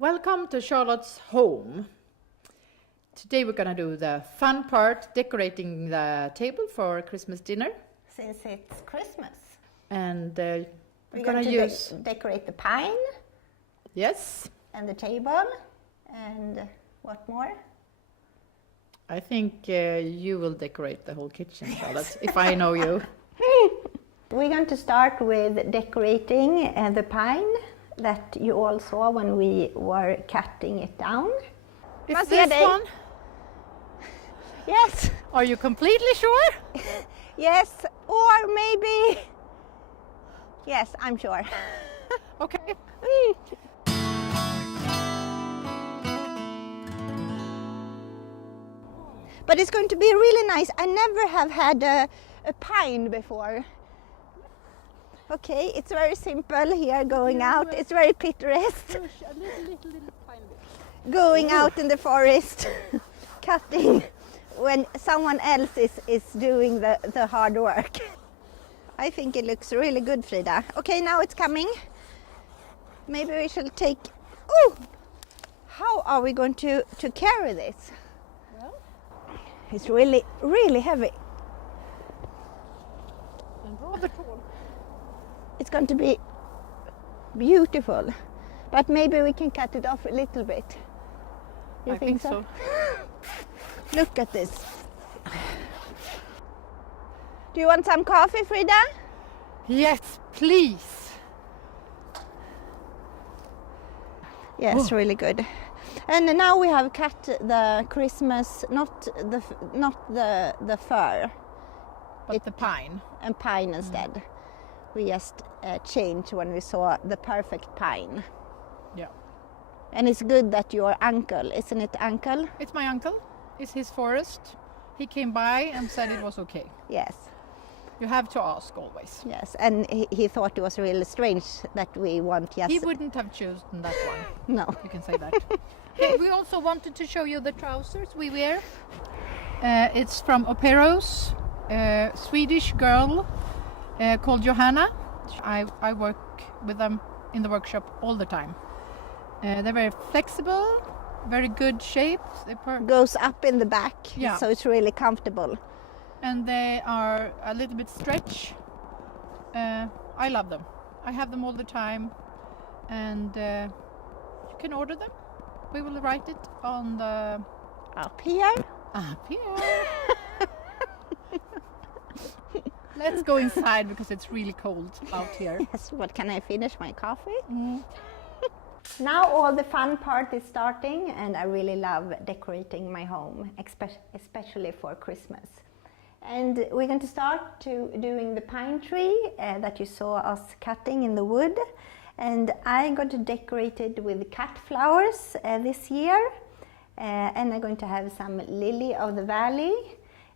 Welcome to Charlotte's home. Today we're going to do the fun part, decorating the table for Christmas dinner. Since it's Christmas. And we're going to use... decorate the pine. Yes. And the table. And what more? I think you will decorate the whole kitchen, Charlotte, if I know you. We're going to start with decorating the pine that you all saw when we were cutting it down. Is this one? Yes. Are you completely sure? Yes, or maybe... Yes, I'm sure. Okay. But it's going to be really nice. I never have had a pine before. Okay, it's very simple here going out. It's very picturesque. Going out in the forest, cutting when someone else is doing the hard work. I think it looks really good, Frida. Okay, now it's coming. Maybe we shall take... Oh! How are we going to carry this? Well, it's really, really heavy. And rather tall. It's going to be beautiful, but maybe we can cut it off a little bit. You think so? Look at this. Do you want some coffee, Frida? Yes, please. Yes, really good. And now we have cut the Christmas, not the fir, But the pine. and pine instead. We just changed when we saw the perfect pine. Yeah. And it's good that your uncle, isn't it, uncle? It's my uncle. It's his forest. He came by and said it was okay. Yes, You have to ask always. yes. And he thought it was really strange that we want just... He wouldn't have chosen that one. No. You can say that. Okay, we also wanted to show you the trousers we wear. It's from Operos, a Swedish girl called Johanna. I work with them in the workshop all the time. They're very flexible, very good shape. Goes up in the back, Yeah. so it's really comfortable. And they are a little bit stretch. I love them. I have them all the time. And you can order them. We will write it on the... Up here? Up here. Let's go inside because it's really cold out here. Yes, but can I finish my coffee? Mm. Now all the fun part is starting, and I really love decorating my home, especially for Christmas. And we're going to start doing the pine tree that you saw us cutting in the wood. And I'm going to decorate it with cut flowers this year. And I'm going to have some lily of the valley,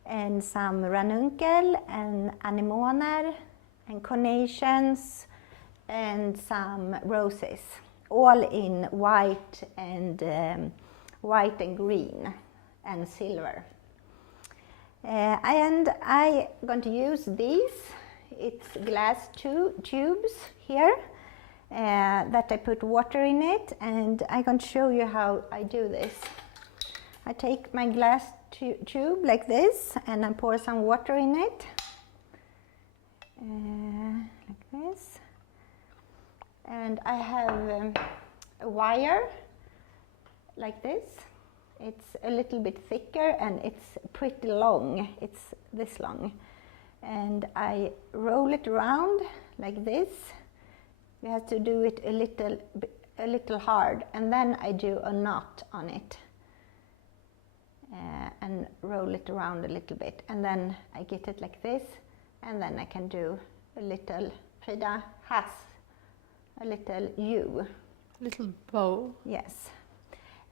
and some ranunkel, and anemoner, and carnations, and some roses, all in white and green and silver. And I'm going to use these. It's glass tubes here that I put water in it, and I'm going to show you how I do this. I take my glass tube like this, and I pour some water in it, like this. And I have a wire like this. It's a little bit thicker and it's pretty long. It's this long. And I roll it around like this. You have to do it a little hard, and then I do a knot on it. And roll it around a little bit, and then I get it like this, and then I can do a little, Frida has a little U. Little bow. Yes.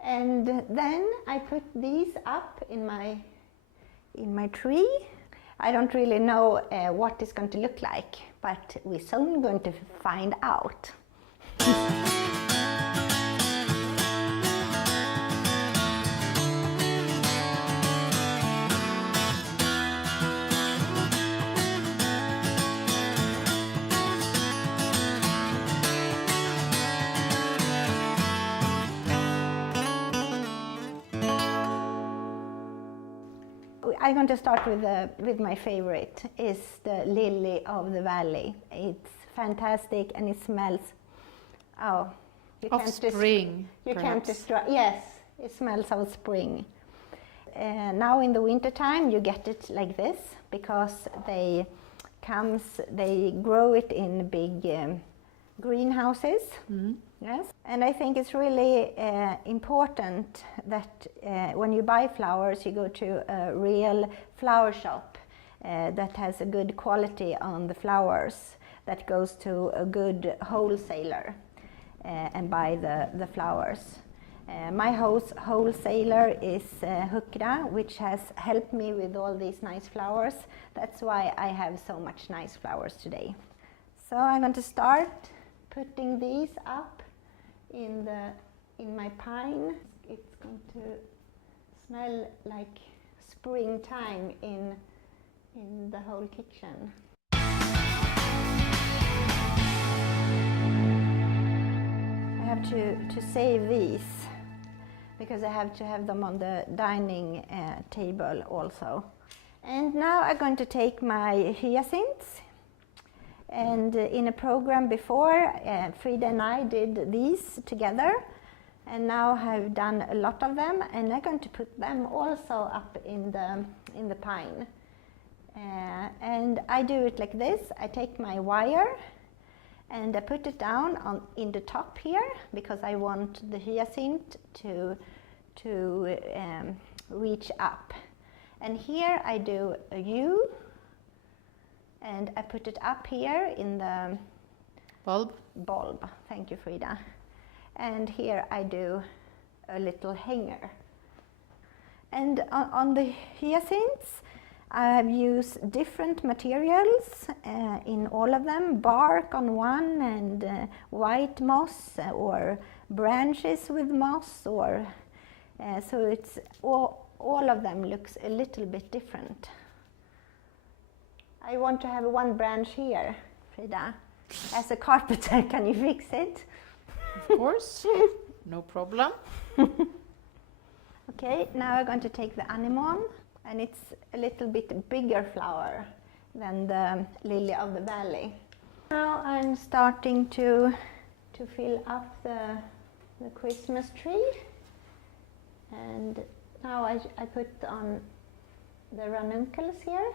And then I put these up in my tree. I don't really know what it's going to look like, but we're soon going to find out. I'm going to start with my favorite, is the lily of the valley. It's fantastic and it smells, of spring. You can't destroy. Yes, it smells of spring. Now in the winter time you get it like this because they grow it in big greenhouses. Yes, and I think it's really important that when you buy flowers you go to a real flower shop that has a good quality on the flowers, that goes to a good wholesaler and buy the flowers. My wholesaler is HUKRA, which has helped me with all these nice flowers. That's why I have so much nice flowers today. So I'm going to start putting these up in my pine. It's going to smell like springtime in the whole kitchen. I have to save these because I have to have them on the dining table also. And now I'm going to take my hyacinths, and in a program before, Frida and I did these together, and now I've done a lot of them, and I'm going to put them also up in the pine. And I do it like this. I take my wire and I put it down in the top here because I want the hyacinth to reach up. And here I do a U, and I put it up here in the bulb. Thank you, Frida. And here I do a little hanger. And on the hyacinths, I've used different materials in all of them, bark on one and white moss or branches with moss, or so it's all of them looks a little bit different. I want to have one branch here, Frida. As a carpenter, can you fix it? Of course, no problem. Okay, now I'm going to take the anemone. And it's a little bit bigger flower than the lily of the valley. Now I'm starting to fill up the Christmas tree. And now I put on the ranuncles here.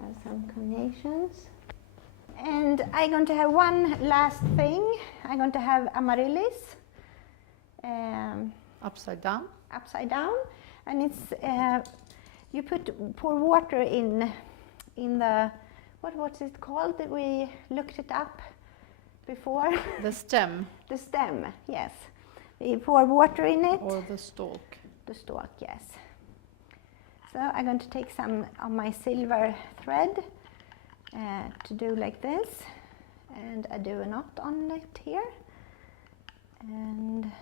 Have some carnations. And I'm going to have one last thing. I'm going to have amaryllis. Upside down. Upside down. And it's you pour water in the what's it called that we looked it up before? The stem. The stem, yes. We pour water in it. Or the stalk. The stalk, yes. So I'm going to take some of my silver thread to do like this, and I do a knot on it here, and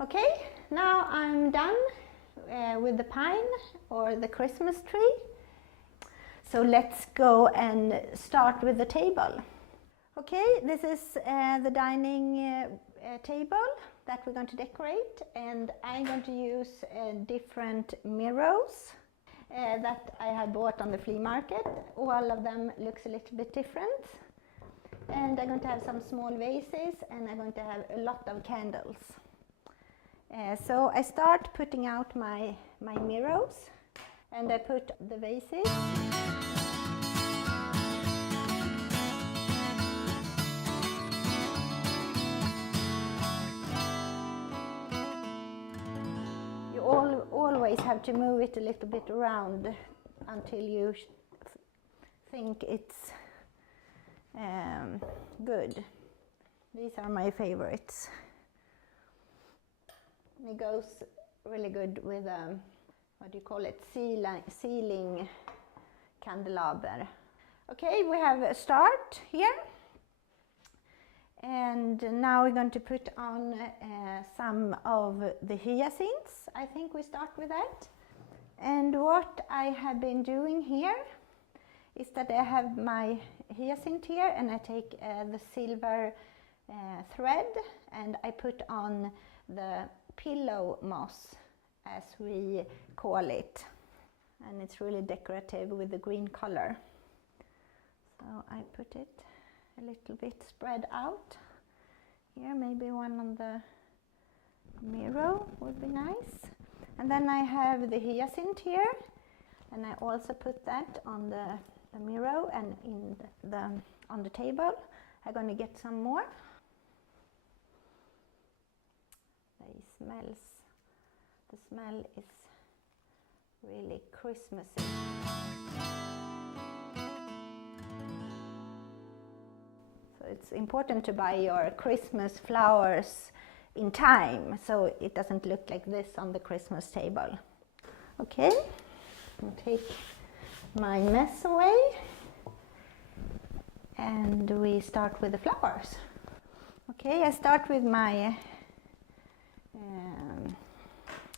okay, now I'm done with the pine or the Christmas tree. So let's go and start with the table. Okay, this is the dining table that we're going to decorate, and I'm going to use different mirrors that I had bought on the flea market. All of them looks a little bit different. And I'm going to have some small vases, and I'm going to have a lot of candles. So I start putting out my mirrors, and I put the vases. You always have to move it a little bit around until you think it's good. These are my favorites. It goes really good with what do you call it, ceiling candelabra. Okay, we have a start here, and now we're going to put on some of the hyacinths. I think we start with that. And what I have been doing here is that I have my hyacinth here, and I take the silver thread, and I put on the pillow moss, as we call it, and it's really decorative with the green color. So I put it a little bit spread out here, maybe one on the mirror would be nice. And then I have the hyacinth here, and I also put that on the mirror and in on the table. I'm going to get some more. The smell is really Christmassy. So it's important to buy your Christmas flowers in time, so it doesn't look like this on the Christmas table. Okay, I'll take my mess away, and we start with the flowers. Okay, I start with my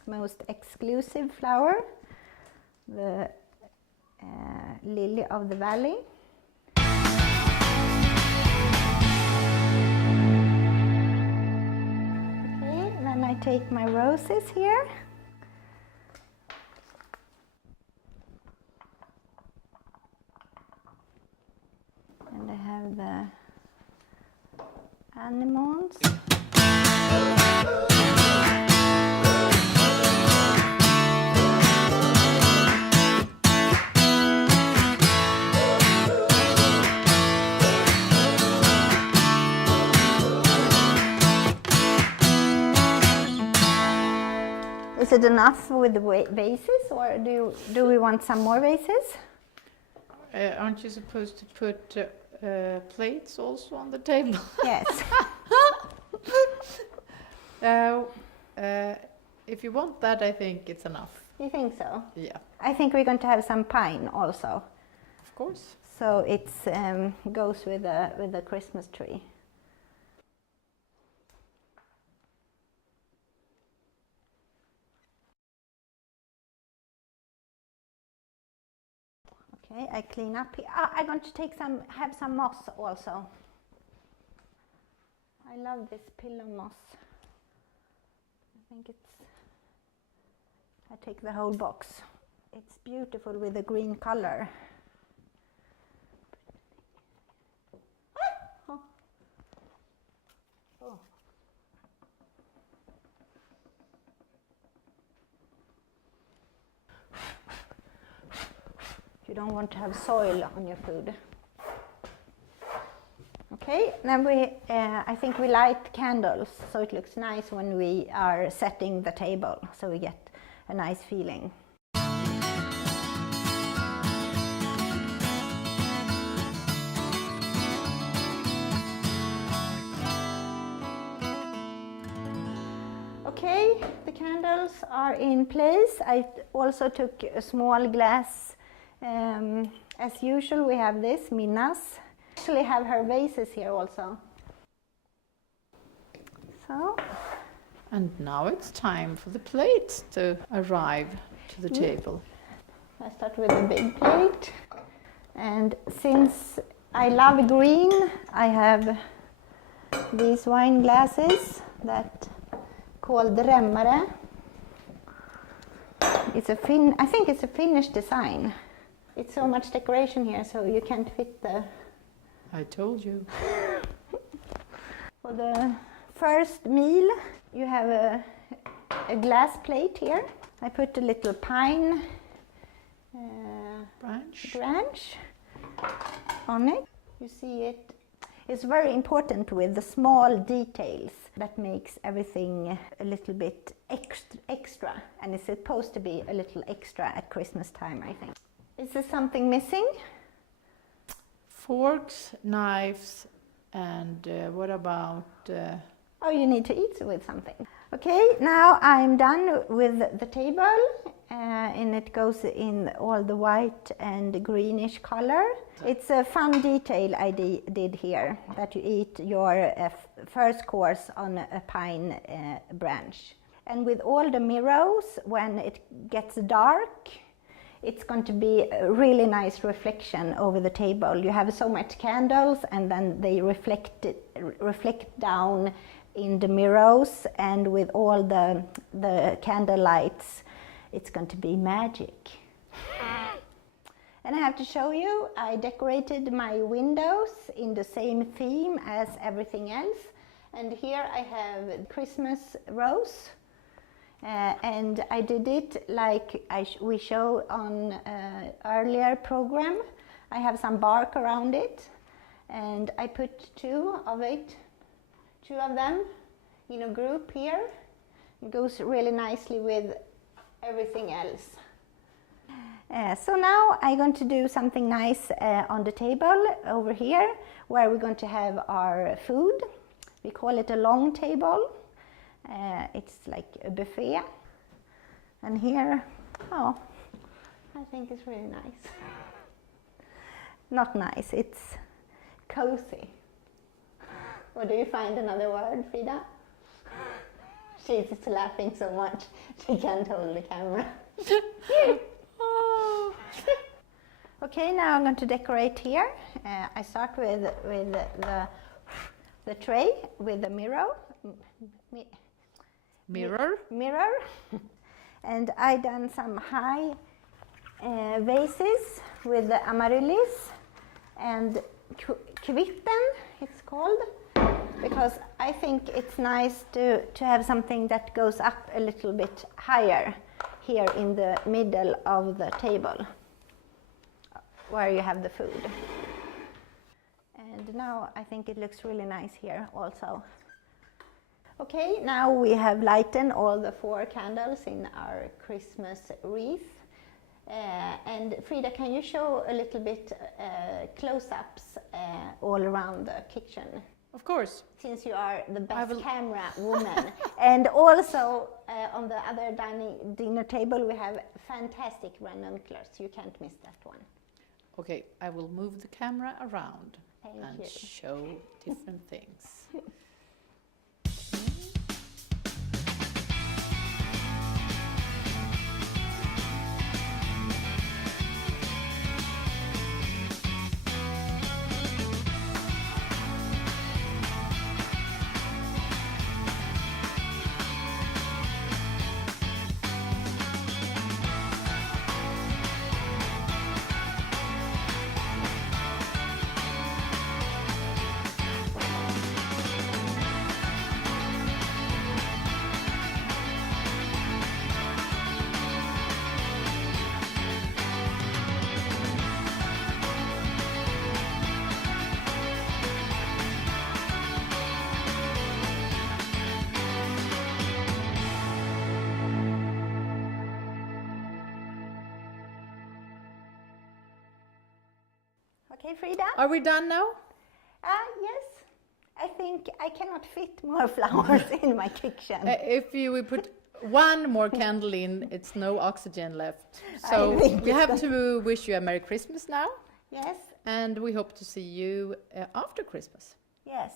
most exclusive flower, the lily of the valley. Okay, then I take my roses here. And I have the anemones. Is it enough with the vases, or do we want some more vases? Aren't you supposed to put plates also on the table? Yes. If you want that, I think it's enough. You think so? Yeah. I think we're going to have some pine also. Of course. So it goes with the Christmas tree. Okay, I clean up here. I'm going to have some moss also. I love this pillow moss. I take the whole box. It's beautiful with the green color. Oh. Oh. You don't want to have soil on your food. Okay, then I think we light candles, so it looks nice when we are setting the table, so we get a nice feeling. Okay, the candles are in place. I also took a small glass. As usual, we have this, Minna's. Actually have her vases here also. So. And now it's time for the plates to arrive to the table. I start with a big plate. And since I love green, I have these wine glasses that called Remmare. I think it's a Finnish design. It's so much decoration here, so you can't fit the... I told you. For the first meal, you have a glass plate here. I put a little pine branch on it. You see it. It's very important with the small details that makes everything a little bit extra, and it's supposed to be a little extra at Christmas time, I think. Is there something missing? Forks, knives, and what about... Oh, you need to eat with something. Okay, now I'm done with the table, and it goes in all the white and greenish color. It's a fun detail I did here, that you eat your first course on a pine branch. And with all the mirrors, when it gets dark, it's going to be a really nice reflection over the table. You have so much candles, and then they reflect down in the mirrors, and with all the candle lights, it's going to be magic. And I have to show you, I decorated my windows in the same theme as everything else. And here I have Christmas rose. And I did it like we showed on earlier program. I have some bark around it, and I put two of them in a group here. It goes really nicely with everything else. So now I'm going to do something nice on the table over here, where we're going to have our food. We call it a long table. It's like a buffet. And here, oh, I think it's really nice. Not nice, it's cozy. Or do you find another word, Frida? She's laughing so much she can't hold the camera. Okay, now I'm going to decorate here. I start with the tray with the mirror. Mirror. And I done some high vases with the amaryllis and kvitten, it's called, because I think it's nice to have something that goes up a little bit higher here in the middle of the table where you have the food. And now I think it looks really nice here also. Okay, now we have lightened all the 4 candles in our Christmas wreath. And Frida, can you show a little bit close-ups all around the kitchen? Of course. Since you are the best camera woman. And also on the other dinner table we have fantastic ranuncles. You can't miss that one. Okay, I will move the camera around and you. show different things. Okay, Frida? Are we done now? Yes. I think I cannot fit more flowers in my kitchen. If you would put one more candle in, it's no oxygen left. So we have to wish you a Merry Christmas now. Yes. And we hope to see you after Christmas. Yes.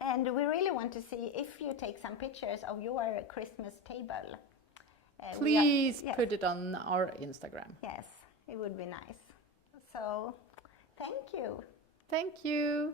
And we really want to see if you take some pictures of your Christmas table. Please put it on our Instagram. Yes, it would be nice. So, thank you. Thank you.